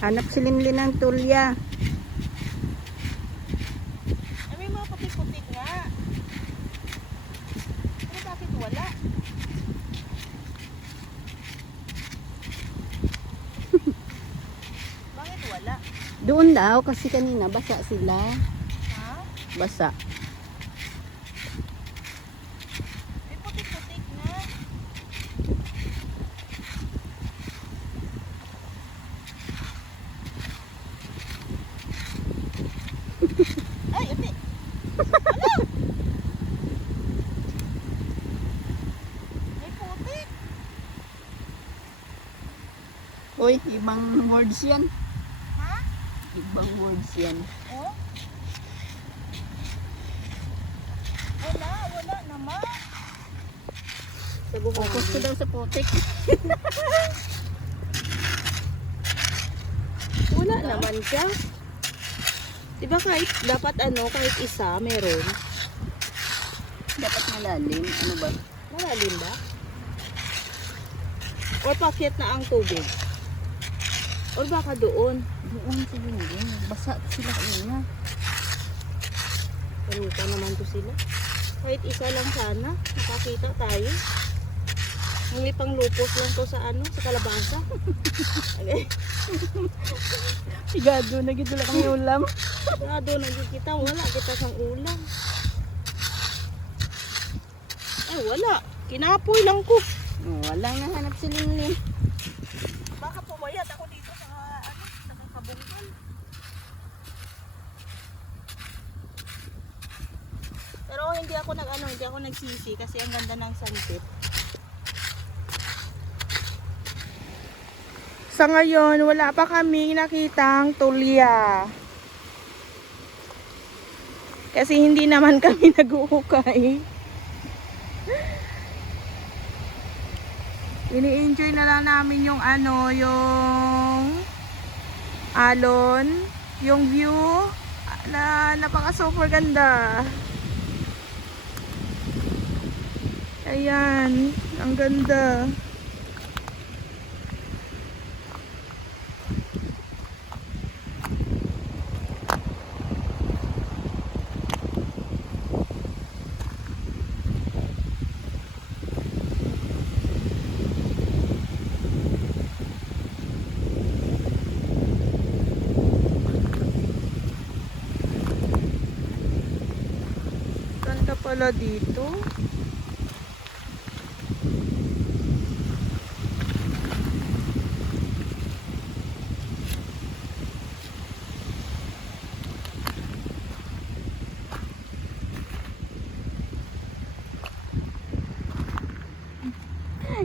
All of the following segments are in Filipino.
Hanap si Limlin ng tulya. Ay, may mga putik-putik nga. Pero bakit wala? Bakit wala? Doon daw kasi kanina basa sila. Ha? Basa. May putik-putik nga. Ay, ate. Wala! May putik. Uy, ibang words yan. Ha? Ibang words yan. Oh? Wala naman. Focus ko daw sa putik. Wala naman siya. Diba kahit dapat kahit isa meron. Dapat malalim. Ano ba? Malalim ba? Or pakyat na ang tubig? Or baka doon? Doon siguro. Basa sila kanina. Paluta naman to sila. Kahit isa lang sana. Nakakita tayo. Ang lipang lupos lang to sa sa kalabasa. Okay. Sigado na gito lang kami ulam. Sigado nagkikita. Wala kita sang ulam. Ay wala. Kinapoy lang ko. Walang nahanap si Limlin. Baka pumayat ako dito sa sa kabungkal. Pero hindi ako nagsisi kasi ang ganda ng sunset. Sa ngayon, wala pa kaming nakitang tulya. Kasi hindi naman kami nag-uukay. Ini-enjoy na lang namin yung yung alon, yung view na napaka super ganda. Ayan, ang ganda. Ganda pala dito.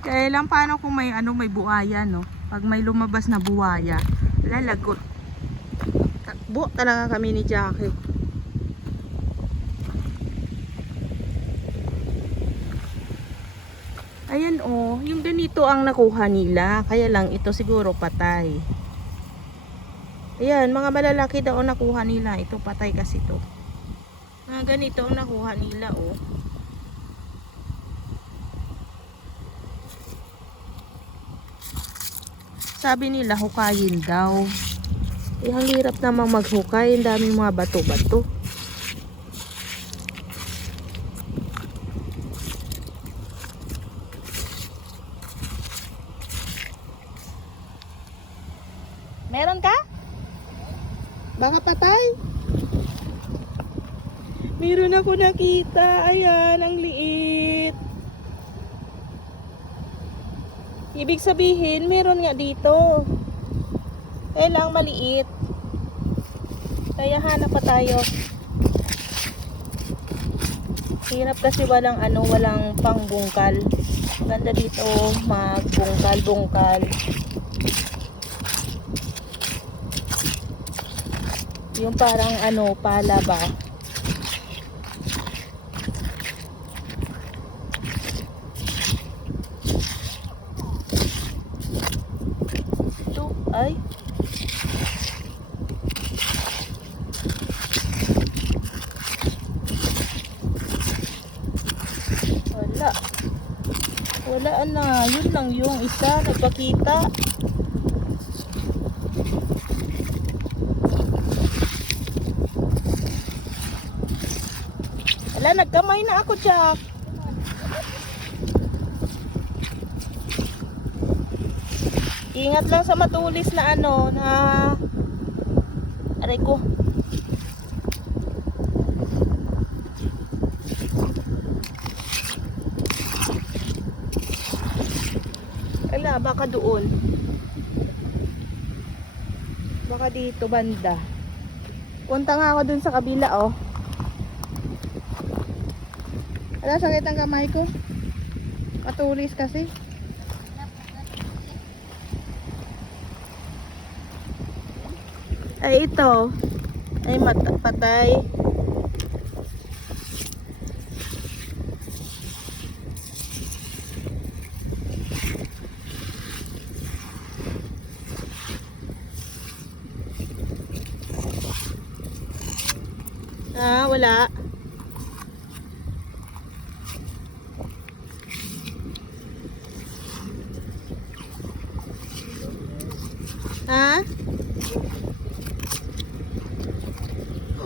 Kaya lang paano kung may may buhaya, no? Pag may lumabas na buhaya, lalagot. Takbo talaga kami ni Jackie. Ayan yung ganito ang nakuha nila. Kaya lang ito siguro patay. Ayan, mga malalaki daw ang nakuha nila. Ito patay kasi to. Mga ganito ang nakuha nila, Sabi nila hukayin daw. Ang hirap namang maghukay. Ang daming mga bato-bato. Meron ka? Baka patay? Meron ako nakita. Ayan, ang liit. Ibig sabihin, meron nga dito. Lang maliit. Kaya hanap pa tayo. Hirap kasi walang walang pangbungkal. Ganda dito magbungkal-bungkal. Yung parang pala ba? Ito ay wala na, yun lang yung isa nagpakita. Hala, nagkamay na ako, Jack. Ingat lang sa matulis na ano, na... Aray ko. Ala, baka doon. Baka dito, banda. Punta nga ako dun sa kabila, oh. Ala, sakit ang kamay ko. Matulis kasi. Ay, ito. Ay, patay. Ah, wala. Ha?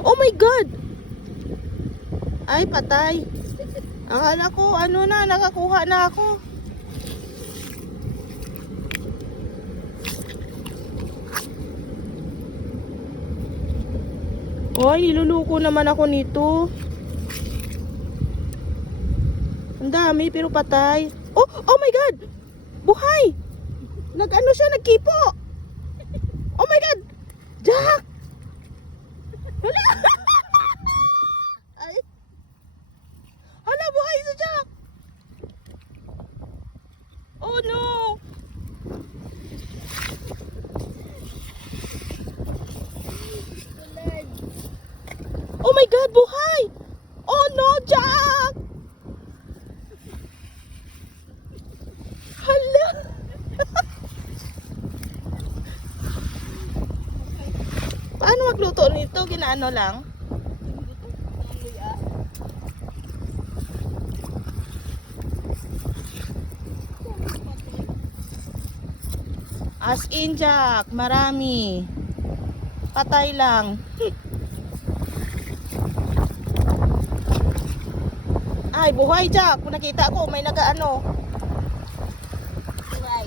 Oh my God! Ay, patay. Akala ko, ano na, nakakuha na ako. Oy, niluluko naman ako nito. Ang dami, pero patay. Oh, oh my God! Buhay! Nag-ano siya, nagkipo! Oh my God! Jack! Hala! Ay! Hala, buhay si Jack! Oh no! Oh my God, buhay! Oh no, Jack! Hala! Paano magluto nito? Ginaano lang? As in, Jack, marami. Patay lang. Ay, buhay, Jack. Kung nakita ko, may nagaano. Buhay.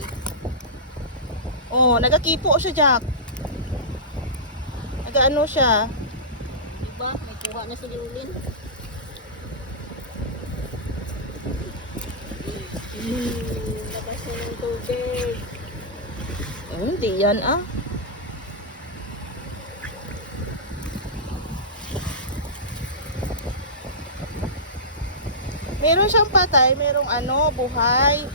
Oh, nagakipo siya, Jack. Nagaano siya. Diba? May kuha na si Liulin. Labas na ng tubig. Oh, hindi yan, ah. Meron siyang patay, merong ano, buhay.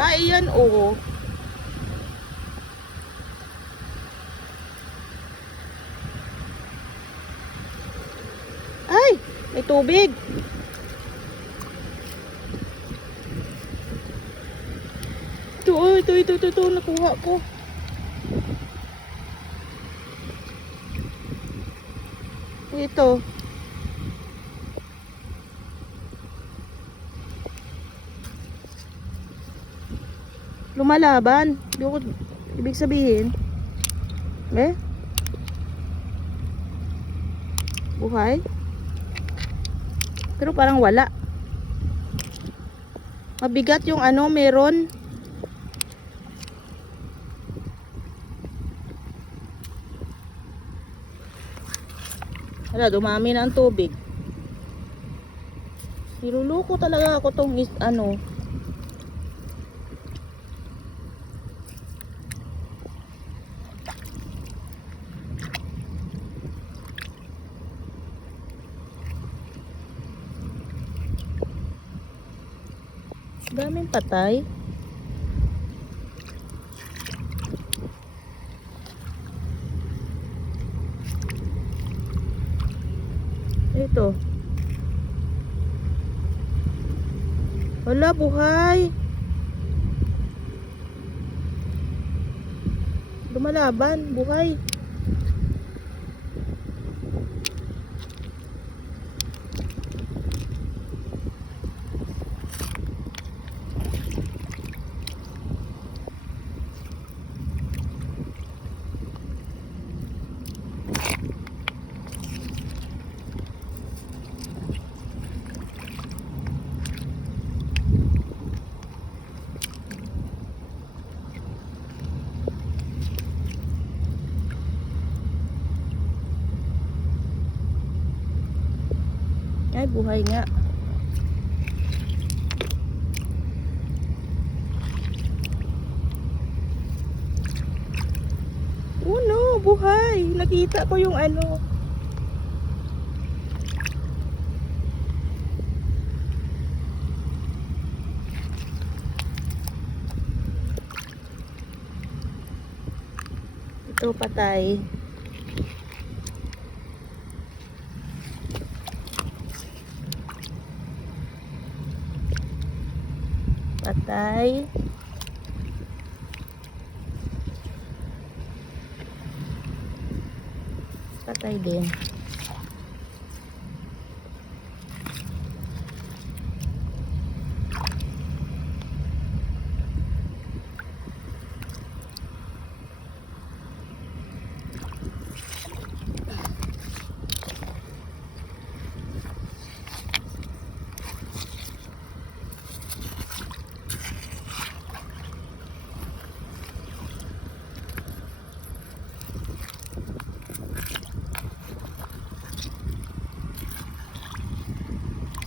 Ah, iyan, oo. Ay, may tubig. Ito, oh, ito, nakuha ko. Ito. Lumalaban. Ibig sabihin. Eh? Buhay. Pero parang wala. Mabigat yung ano, meron. Hala, dumami na ang tubig. Niluluko talaga ako tong ano. Daming patay. Ito. Wala, buhay. Lumalaban, buhay. Ay, buhay nga. Oh no, buhay. Nakita ko yung ano. Ito patay. Patay. Patay din.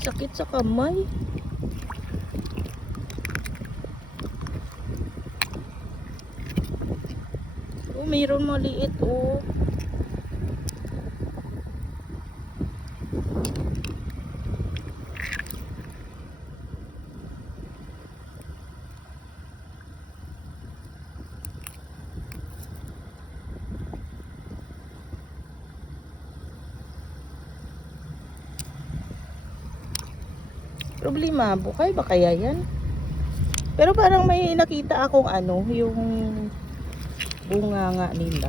Sakit sa kamay. Oh, mayroon maliit oh. Problema, bukay ba kaya yan? Pero parang may nakita akong ano, yung bunga nga nila.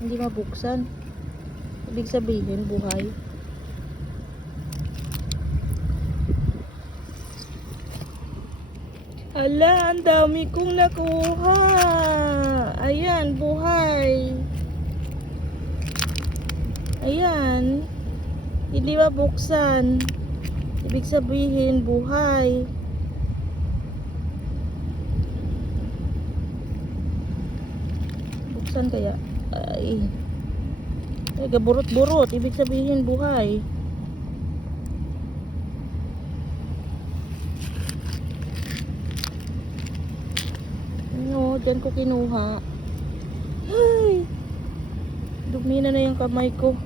Hindi mabuksan. Ibig sabihin, buhay. Ala, ang dami kong nakuha. Ayan, buhay. Ayan. Hindi mabuksan. Ibig sabihin, buhay. Buksan kaya? Ay. Ay, gaburot-burot. Ibig sabihin, buhay. No, dyan ko kinuha. Ay, dumi na yung kamay ko.